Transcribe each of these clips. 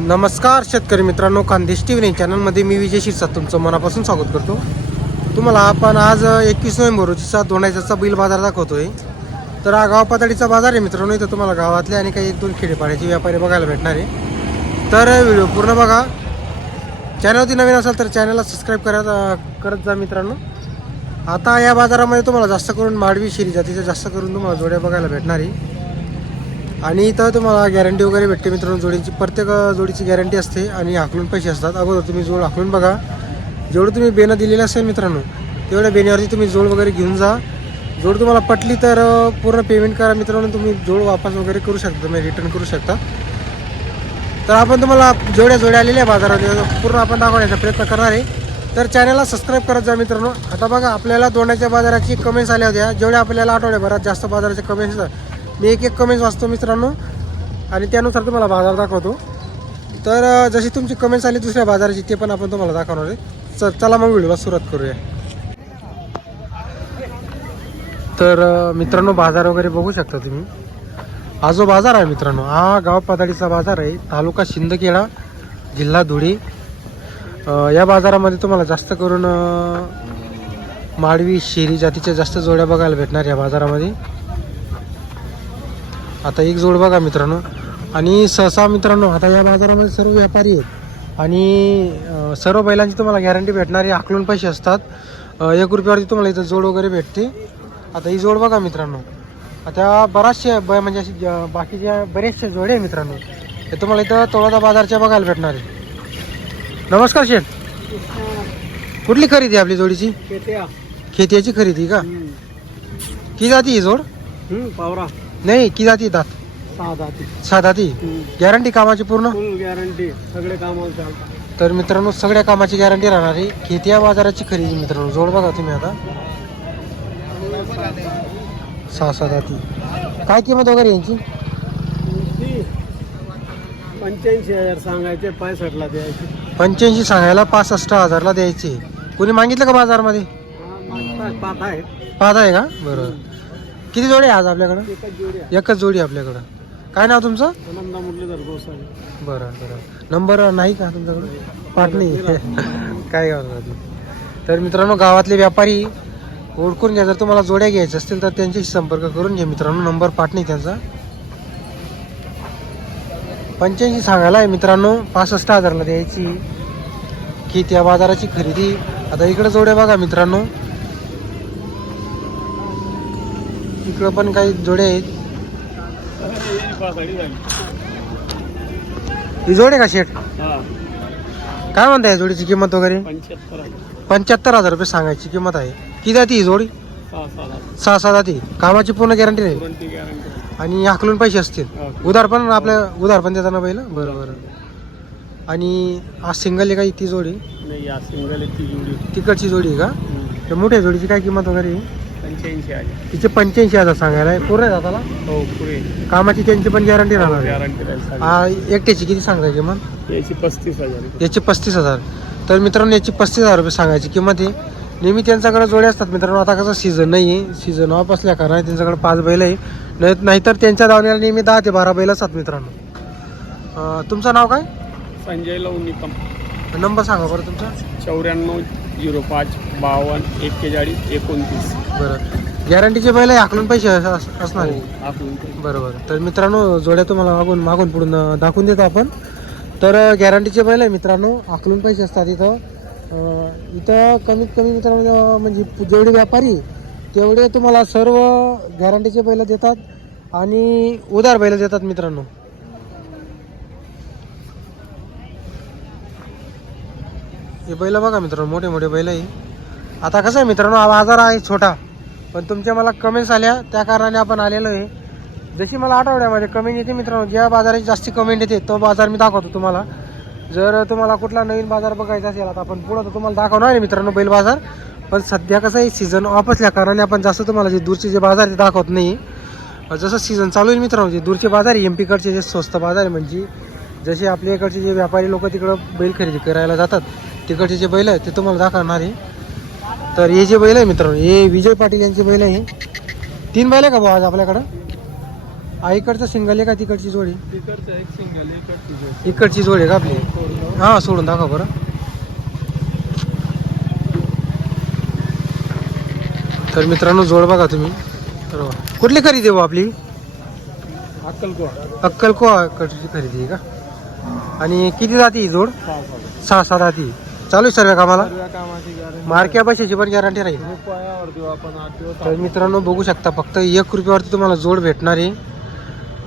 नमस्कार शेतकरी मित्रांनो खानदेश टी व्ही चॅनलमध्ये मी विजय शिरसाट तुमचं मनापासून स्वागत करतो. तुम्हाला आपण आज एकवीस नोव्हेंबर रोजीचा दोंडायचा बैल बाजार दाखवतोय. तर हा गाव पातळीचा बाजार आहे मित्रांनो इथं तुम्हाला गावातले आणि काही एक दोन खेडेपाड्याचे व्यापारी बघायला भेटणार आहे. तर व्हिडिओ पूर्ण बघा. चॅनलवरती नवीन असाल तर चॅनलला सबस्क्राईब करा करत जा मित्रांनो. आता या बाजारामध्ये तुम्हाला जास्त करून माडवी शिरी जातीचं जास्त करून तुम्हाला जोड्या बघायला भेटणार आहे. आणि इथं तुम्हाला गॅरंटी वगैरे भेटते मित्रांनो जोडीची. प्रत्येक जोडीची गॅरंटी असते आणि हाकलून पैसे असतात. अगोदर तुम्ही जोड हाकलून बघा. जेवढं तुम्ही बेनं दिलेलं असेल मित्रांनो तेवढ्या बेण्यावरती तुम्ही जोड वगैरे घेऊन जा. जोड तुम्हाला पटली तर पूर्ण पेमेंट करा मित्रांनो. तुम्ही जोड वापस वगैरे करू शकता तुम्ही रिटर्न करू शकता. तर आपण तुम्हाला जेवढ्या जोड्या आलेल्या बाजारात पूर्ण आपण दाखवण्याचा प्रयत्न करणार आहे. तर चॅनलला सबस्क्राईब करत जा मित्रांनो. आता बघा आपल्याला दोंडाच्या बाजाराची कमेंट्स आल्या होत्या. जेवढ्या आपल्याला आठवड्याभरात जास्त बाजाराचे कमेंट्स मी एक एक कमेंट्स वाचतो मित्रांनो. आणि त्यानुसार तुम्हाला बाजार दाखवतो. तर जशी तुमची कमेंट्स आली दुसऱ्या बाजाराची ते पण आपण तुम्हाला दाखवणार आहे. चल चला मग व्हिडिओला सुरुवात करूया. तर मित्रांनो बाजार वगैरे बघू शकता तुम्ही. हा जो बाजार आहे मित्रांनो हा गाव पातळीचा बाजार आहे. तालुका शिंदखेडा जिल्हा धुळे. या बाजारामध्ये तुम्हाला जास्त करून माडवी शेरी जातीच्या जास्त जोड्या बघायला भेटणार या बाजारामध्ये. आता एक जोड बघा मित्रांनो. आणि सहसा मित्रांनो आता या बाजारामध्ये सर्व व्यापारी आहेत. आणि सर्व बैलांची तुम्हाला गॅरंटी भेटणारी आकलून पैसे असतात. एक रुपयावरती तुम्हाला इथं जोड वगैरे भेटते. आता ही जोड बघा मित्रांनो. आता बराचशे ब म्हणजे अशी ज- बाकीच्या बरेचसे जोडे आहे मित्रांनो. ते तुम्हाला इथं तोळादा बाजारच्या बघायला भेटणार आहे. नमस्कार शेठ. कुठली खरेदी आहे आपली जोडीची? खेत्याची खरेदी का? किती जाती ही जोड? पावरा. नाही किती जाती दात? सहा जाती. गॅरंटी कामाची पूर्ण? फुल गॅरंटी सगळे चालतात. तर मित्रांनो सगळ्या कामाची गॅरंटी राहणार आहे. खेतिया बाजाराची खरेदी मित्रांनो. जोड बघा तुम्ही आता. सहा सहा जाती. काय किंमत वगैरे यांची? पंच्याऐंशी हजार सांगायचे पायसठला द्यायचे. पंच्याऐंशी सांगायला पासष्ट हजारला द्यायचे. कोणी मागितलं का बाजारमध्ये? हा, मागतात, पाठ आहे पाहत आहे का? बरोबर किती जोडी आज आपल्याकडं? एकच जोडी आहे. एकच जोडी आपल्याकडं. काय नाव तुमचं? आनंदा मुरलीधर गोसावी. बरं बरं. नंबर नाही का तुमच्याकडे? पाठ नाही. काय तर मित्रांनो गावातले व्यापारी ओळखून घ्या. जर तुम्हाला जोड्या घ्यायच्या असतील तर त्यांच्याशी संपर्क करून घ्या. मित्रांनो नंबर पाठ नाही त्यांचा. पंच्याऐंशी सांगायला आहे मित्रांनो पासष्ट हजारला द्यायची. की त्या बाजाराची खरेदी. आता इकडे जोड्या बघा मित्रांनो. इकडं पण काही जोड्या आहेत. ही जोड आहे का शेठ? काय म्हणताय जोडीची किंमत वगैरे? पंच्याहत्तर हजार रुपये सांगायची किंमत आहे. किती जाती ही जोडी? सहा सहा जाती कामाची पूर्ण गॅरंटी नाही. आणि हाकलून पैसे असतील. उधार पण आपल्या उधार पण देताना पहिलं बरं बरं. आणि आज सिंगल आहे का ती जोडी? सिंगल जोडी. तिकडची जोडी आहे का? तर मोठ्या जोडीची काय किंमत वगैरे आहे? पंच्याऐंशी हजार तिचे पंच्याऐंशी हजार सांगायला पूर्ण आहे दाताला हो पुढे. कामाची त्यांची पण गॅरंटी राहणार आहे. गॅरंटी राहील हा एकट्याची किती सांगायची मग याची पस्तीस हजार याची पस्तीस हजार. तर मित्रांनो याची पस्तीस हजार रुपये सांगायची किंमत आहे. नेहमी त्यांच्याकडे जोडे असतात मित्रांनो. आता कसं सीझन नाही आहे सीझन ऑफ असल्या कारण त्यांच्याकडे पाच बैल आहे. नाही नाहीतर त्यांच्या दावण्याला नेहमी दहा ते बारा बैल असतात मित्रांनो. अं, तुमचं नाव काय? संजय लवनिकम नंबर सांगा बरं तुमचा. चौऱ्याण्णव झिरो पाच बावन्न एक्केचाळीस एकोणतीस. बरं. गॅरंटीचे बैल आहे हाकलून पैसे अस- अस- असणार आहे. हो, आपण बरं बरं तर मित्रांनो जोड्या तुम्हाला मागून मागून पुढून अं, दाखवून देतो आपण. तर गॅरंटीचे बैल आहे मित्रांनो आकलून पैसे असतात इथं. अं, इथं कमीत कमी मित्रांनो म्हणजे जेवढे व्यापारी तेवढे तुम्हाला सर्व गॅरंटीचे बैल देतात. आणि उधार बैल देतात मित्रांनो. हे बैल बघा मित्रांनो मोठे मोठे बैल आहे. आता कसं आहे मित्रांनो हा बाजार आहे छोटा पण तुमच्या मला कमेंट्स आल्या. त्या कारणाने आपण आलेलो आहे. जशी मला आठवड्यामध्ये कमेंट येते मित्रांनो ज्या बाजाराची जास्ती कमेंट येते तो बाजार मी दाखवतो तुम्हाला. जर तुम्हाला कुठला नवीन बाजार बघायचा असेल आता आपण पुढं तर तुम्हाला दाखवणार आहे मित्रांनो बैल बाजार. पण सध्या कसं आहे सीझन ऑफ असल्या कारणाने आपण जास्त तुम्हाला जे दूरचे जे बाजार ते दाखवत नाही. जसं सीझन चालू आहे मित्रांनो जे दूरचे बाजार आहे एम पीकडचे जे स्वस्त बाजार आहे म्हणजे जसे आपल्या इकडचे जे व्यापारी लोक तिकडं बैल खरेदी करायला जातात तिकडचे जे बैल आहे ते तुम्हाला दाखवणार आहे. तर हे जे बैल आहे मित्रांनो हे विजय पाटील यांचे बैल आहे. तीन बैल आहे का भाऊ आज आपल्याकडं? हा इकडचं सिंगल आहे का तिकडची जोडी? तिकडचं एक सिंगल इकडची जोड. इकडची आहे का आपली? हां सोडून दाखवा बरं. तर मित्रांनो जोड बघा तुम्ही. तर. कुठली खरेदी आहे आपली? अक्कलकोट अक्कलकोवाकडची खरेदी आहे का? आणि किती जाती ही जोड? सहा सहा. सात जाती चालू आहे सर्व कामाला? सर्व कामाची गॅरंटी. मार्क्या पैशाची पण गॅरंटी राहील रुपयावर देऊ आपण आठ दिवस तर मित्रांनो बघू शकता फक्त एक रुपयावरती तुम्हाला जोड भेटणार आहे.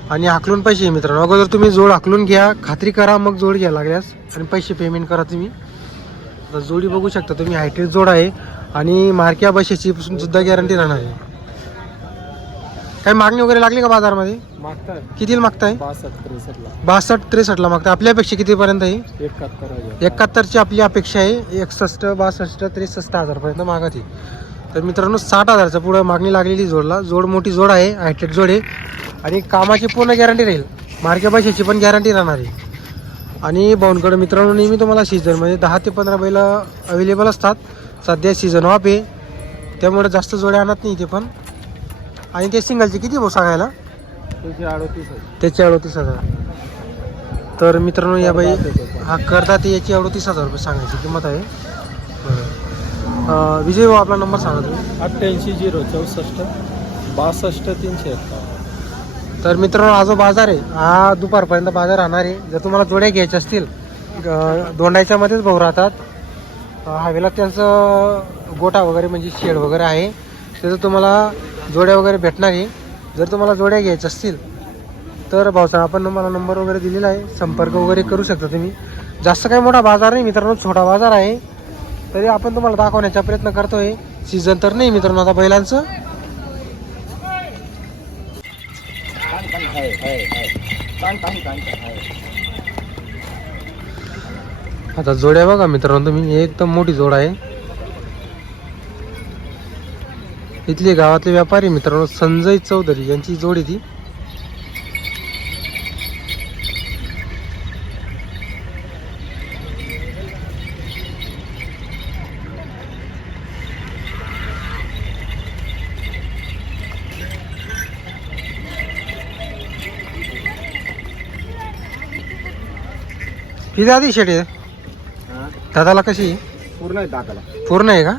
आणि हाकलून पैसे मित्रांनो. अगोदर तुम्ही जोड हाकलून घ्या. खात्री करा मग जोड घ्या लागल्यास. आणि पैसे पेमेंट करा तुम्ही. तर जोडी बघू शकता तुम्ही. हायटेड जोड आहे. आणि मार्क्या पैशाची सुद्धा गॅरंटी राहणार आहे. काही मागणी वगैरे लागली का बाजारमध्ये? मागताय. कितीला मागताय? बासष्ट त्रेसष्टला. बासष्ट त्रेसष्टला मागताय. आपल्यापेक्षा कितीपर्यंत आहे? एकाहत्तर हजार. एकाहत्तरची आपली अपेक्षा आहे. एकसष्ट बासष्ट त्रेसष्ट हजारपर्यंत मागत आहे. तर मित्रांनो साठ हजारच्या पुढं मागणी लागलेली जोडला. जोड मोठी जोड आहे हायटेड जोड आहे. आणि कामाची पूर्ण गॅरंटी राहील. मार्के पैशाची पण गॅरंटी राहणार आहे. आणि भाऊंकडे मित्रांनो नेहमी तुम्हाला सीझनमध्ये दहा ते पंधरा बैल अवेलेबल असतात. सध्या सीझन ऑफ आहे. त्यामुळे जास्त जोड्या आणत नाही ते पण. आणि ते सिंगलचे किती भाऊ सांगायला? तुझे अडोतीस त्याचे अडोतीस हजार. तर मित्रांनो या बाई हा करतात याची अडोतीस हजार रुपये सांगायची किंमत आहे. बरं. विजय भाऊ आपला नंबर सांगा तुम्ही. अठ्ठ्याऐंशी झिरो चौसष्ट बासष्ट तीनशे एकावन्न तर मित्रांनो हा जो बाजार आहे हा दुपारपर्यंत बाजार राहणार आहे. जर तुम्हाला जोड्या घ्यायच्या असतील दोंडायच्यामध्येच भाऊ राहतात. हवेला त्यांचं गोटा वगैरे म्हणजे शेड वगैरे आहे. त्याचं तुम्हाला जोड्या वगैरे भेटणार. आहे जर तुम्हाला जोड्या घ्यायच्या असतील तर भाऊसाहेब आपण तुम्हाला नंबर वगैरे दिलेला आहे. संपर्क वगैरे करू शकता तुम्ही. जास्त काही मोठा बाजार नाही मित्रांनो छोटा बाजार आहे. तरी आपण तुम्हाला दाखवण्याचा प्रयत्न करतोय. सीझन तर नाही मित्रांनो आता बैलांचं. आता जोड्या बघा मित्रांनो तुम्ही एकदम मोठी जोड आहे. इथले गावातले व्यापारी मित्रांनो संजय चौधरी यांची जोड ती. ही दादी शेट दादाला कशी? पूर्ण आहे दाखला पूर्ण आहे का?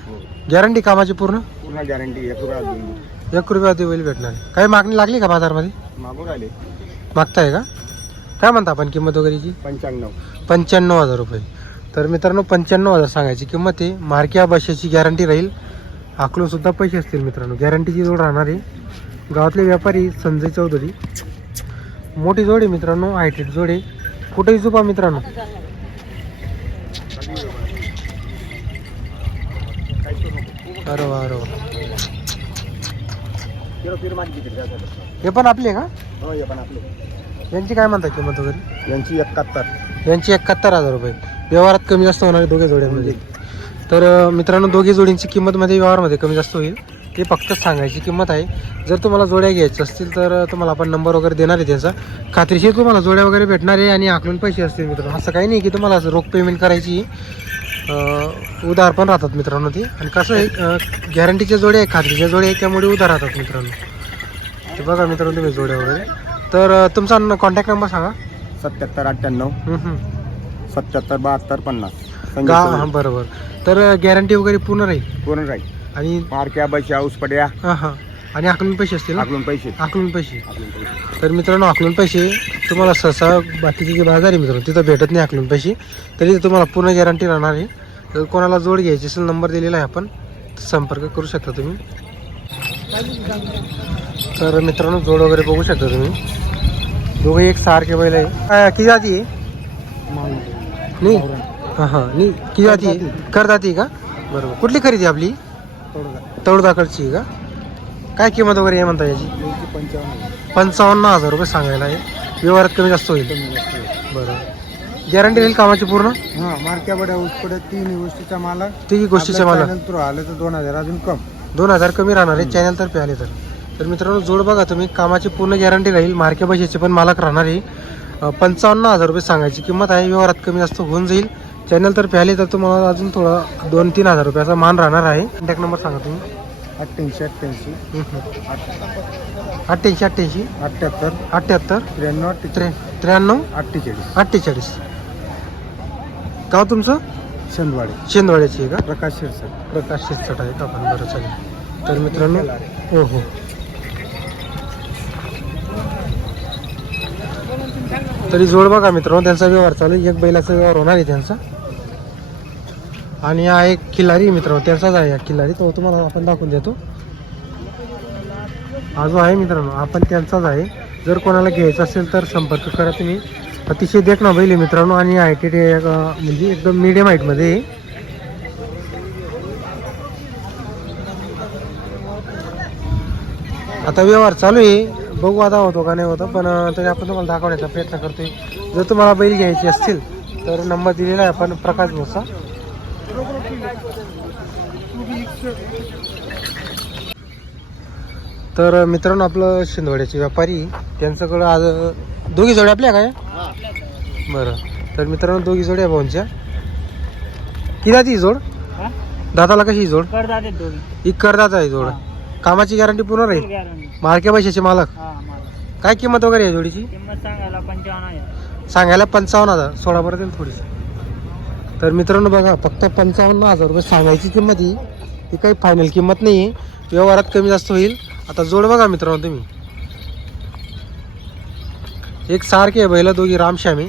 गॅरंटी कामाची पूर्ण? पूर्ण गॅरंटी एक रुपया देऊन एक रुपयावरती बैल भेटणार. काही मागणी लागली का बाजारमध्ये? मागून आले मागताय का? काय म्हणता आपण किंमत वगैरेची? पंच्याण्णव. पंच्याण्णव हजार रुपये. तर मित्रांनो पंच्याण्णव हजार सांगायची किंमत आहे. मार्क्या बशाची गॅरंटी राहील. आकलून सुद्धा पैसे असतील मित्रांनो. गॅरंटीची जोड राहणार आहे. गावातले व्यापारी संजय चौधरी. मोठी जोड आहे मित्रांनो. हायटेड जोड आहे. कुठेही झोपा मित्रांनो. अरे वा अरे वा. हे पण आपले का? हो हे पण आपले यांची काय म्हणता किंमत वगैरे? यांची एकाहत्तर. यांची एकाहत्तर हजार रुपये. व्यवहारात कमी जास्त होणार आहे दोघे जोड्यांमध्ये तर अं, मित्रांनो दोघे जोडींची किंमतमध्ये व्यवहारमध्ये कमी जास्त होईल. ते फक्त सांगायची किंमत आहे. जर तुम्हाला जोड्या घ्यायच्या असतील तर अं, तुम्हाला आपण नंबर वगैरे देणार आहे त्याचा. खात्रीशीर तुम्हाला जोड्या वगैरे भेटणार आहे आणि आकलून पैसे असतील मित्रांनो. असं काही नाही की तुम्हाला असं रोख पेमेंट करायची उधार पण राहतात मित्रांनो ती. आणि कसं आहे गॅरंटीच्या जोड्या आहे खात्रीच्या जोड्या आहे त्यामुळे उधार राहतात मित्रांनो. ते बघा मित्रांनो तुम्ही जोड्या वगैरे. तर तुमचा कॉन्टॅक्ट नंबर सांगा. सत्याहत्तर अठ्ठ्याण्णव. सत्याहत्तर बहात्तर पन्नास. गा. हां बरोबर. तर गॅरंटी वगैरे पूर्ण राहील? पूर्ण राहील. आणि मारक्या बैशा ऊस पड्या हां हां. आणि आकलून पैसे असतील ना? आकलून पैसे. आकलून पैसे. आकलून पैसे. तर मित्रांनो आकलून पैसे तुम्हाला सहसा बाकीचे जे बाजार आहे मित्रांनो तिथं भेटत नाही आकलून पैसे. तरी तुम्हाला पूर्ण गॅरंटी राहणार आहे. तर कोणाला जोड घ्यायची असेल नंबर दिलेला आहे आपण संपर्क करू शकता तुम्ही. तर मित्रांनो जोड वगैरे बघू शकता तुम्ही. दोघे एक सारखे बैल आहे. काय किती जाती आहे? नाही. हां हां. नाही किती जाती आहे? आहे का? बरोबर. कुठली खरेदी आपली? तळदाकडची आहे का? काय किंमत वगैरे आहे म्हणता याची? पंचावन्न पंचावन्न हजार रुपये सांगायला आहे. व्यवहारात कमी जास्त होईल. बरं. गॅरंटी राहील कामाची पूर्ण? हा मारक्या बड्या तीन गोष्टीचा माला तिघी गोष्टीचे मला थ्रू आलं तर दोन हजार अजून कम. दोन हजार कमी राहणार आहे चॅनल तर्फे आले तर. तर मित्रांनो जोड बघा तुम्ही कामाची पूर्ण गॅरंटी राहील मार्के पैशाचे पण मालक राहणार आहे. पंचावन्न हजार रुपये सांगायची किंमत आहे व्यवहारात कमी जास्त होऊन जाईल. चॅनल तर्फे आले तर तुम्हाला अजून थोडा दोन तीन हजार रुपयाचा मान राहणार आहे. कॉन्टॅक्ट नंबर सांगा तुम्ही. अठ्ठ्याऐंशी अठ्ठ्याऐंशी. अठ्ठ्याऐंशी अठ्ठ्याऐंशी. अठ्ठ्याहत्तर. अठ्ठ्याहत्तर. त्र्याण्णव त्रे त्र्याण्णव? अठ्ठेचाळीस. अठ्ठेचाळीस. गाव तुमचं? शेंदवाडी. शेंदवाड्याची आहे का? प्रकाश शिरसट. प्रकाश शिस्तट आहे का? आपण बरं चालेल तर मित्रांनो हो हो तरी जोड बघा मित्रांनो त्यांचा व्यवहार चालू आहे. एक बैलाचा व्यवहार होणार आहे त्यांचा. आणि हा एक खिल्लारी आहे मित्रांनो आहे खिलारी खिल्लारी तो तुम्हाला आपण दाखवून देतो. हा जो आहे मित्रांनो आपण त्यांचाच आहे. जर कोणाला घ्यायचा असेल तर संपर्क करा तुम्ही. अतिशय देखणा बैल आहे मित्रांनो आणि आय टी म्हणजे एकदम मिडियम हाईटमध्ये आहे. आता व्यवहार चालू आहे. बघू आता होतो का नाही होतं पण तरी आपण तुम्हाला दाखवण्याचा प्रयत्न करतोय. जर तुम्हाला बैल घ्यायची असतील तर नंबर दिलेला आहे आपण प्रकाश भोसा. तर मित्रांनो आपलं शिंदवाड्याचे व्यापारी त्यांच्याकडं आज दोघी जोड्या आपल्या काय बरं. तर मित्रांनो दोघी जोड्या भाऊंच्या. किती ही जोड? दाताला कशी जोड? ही करदाता आहे जोड. कामाची गॅरंटी पूर्ण राहील? मार्के पैशाचे मालक? मला काय किंमत वगैरे आहे जोडीची? सांगायला पंचावन्न हजार. सोळा बरं देईल थोडीशी. तर मित्रांनो बघा फक्त पंचावन्न हजार रुपये सांगायची किंमत ही ही काही फायनल किंमत नाही आहे. व्यवहारात कमी जास्त होईल. आता जोड बघा मित्रांनो तुम्ही. एक सारखे आहे बैल दोघी रामश्यामी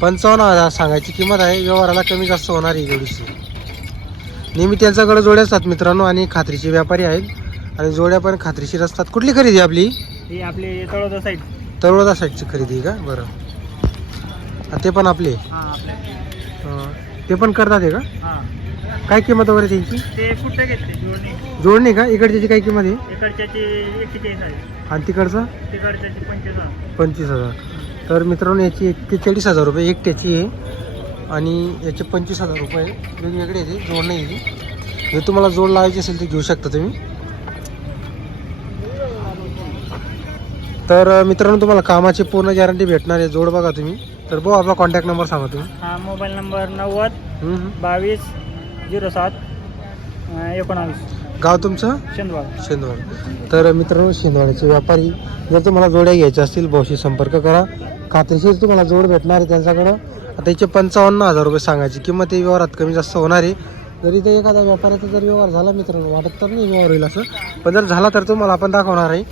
पंचावन्न हजार सांगायची किंमत आहे. व्यवहाराला कमी जास्त होणार आहे जोडीची नेहमी त्यांच्याकडे जोड्या असतात मित्रांनो आणि खात्रीचे व्यापारी आहेत. आणि जोड्या पण खात्रीशीर असतात. कुठली खरेदी आपली? ही आपली तळोदा साईड तळोदा साईडची खरेदी का? बरं. हा, ते पण आपले. हा आपल्या ते पण करतात आहे का? हा. काय किंमत वगैरे त्यांची? ते कुठे घेतले? जोडणी जोडणी का? इकडच्याची काय किंमत आहे? इकडच्याची एक्केचाळीस आहे. आणि तिकडचं? तिकडच्याची पंचवीस आहे पंचवीस हजार. तर मित्रांनो याची एक्केचाळीस हजार रुपये एकट्याची आहे. आणि याचे पंचवीस हजार रुपये वेगवेगळे आहे जोड नाही याची जर तुम्हाला जोड लावायची असेल तर घेऊ शकता तुम्ही. तर अं, मित्रांनो तुम्हाला कामाची पूर्ण गॅरंटी भेटणार आहे. जोड बघा तुम्ही. तर भाऊ आपला कॉन्टॅक्ट नंबर सांगा तुम्ही. हा मोबाईल नंबर नव्वद हम्म. बावीस झिरो सात अं, एकोणावीस. गाव तुमचं? शेंदवाड. शेंदवाड. तर मित्रांनो शेंदवाड्याचे व्यापारी जर तुम्हाला जोड्या घ्यायच्या असतील भाऊशी संपर्क करा. खात्रीशीर तुम्हाला जोड भेटणार आहे त्यांच्याकडं. आता याचे पंचावन्न हजार रुपये सांगायची. किंमत ही व्यवहारात कमी जास्त होणार आहे. जरी ते एखादा व्यापाऱ्याचा जर व्यवहार झाला मित्रांनो वाटत तर नाही व्यवहार होईल असं. पण जर झाला तर तुम्हाला आपण दाखवणार आहे.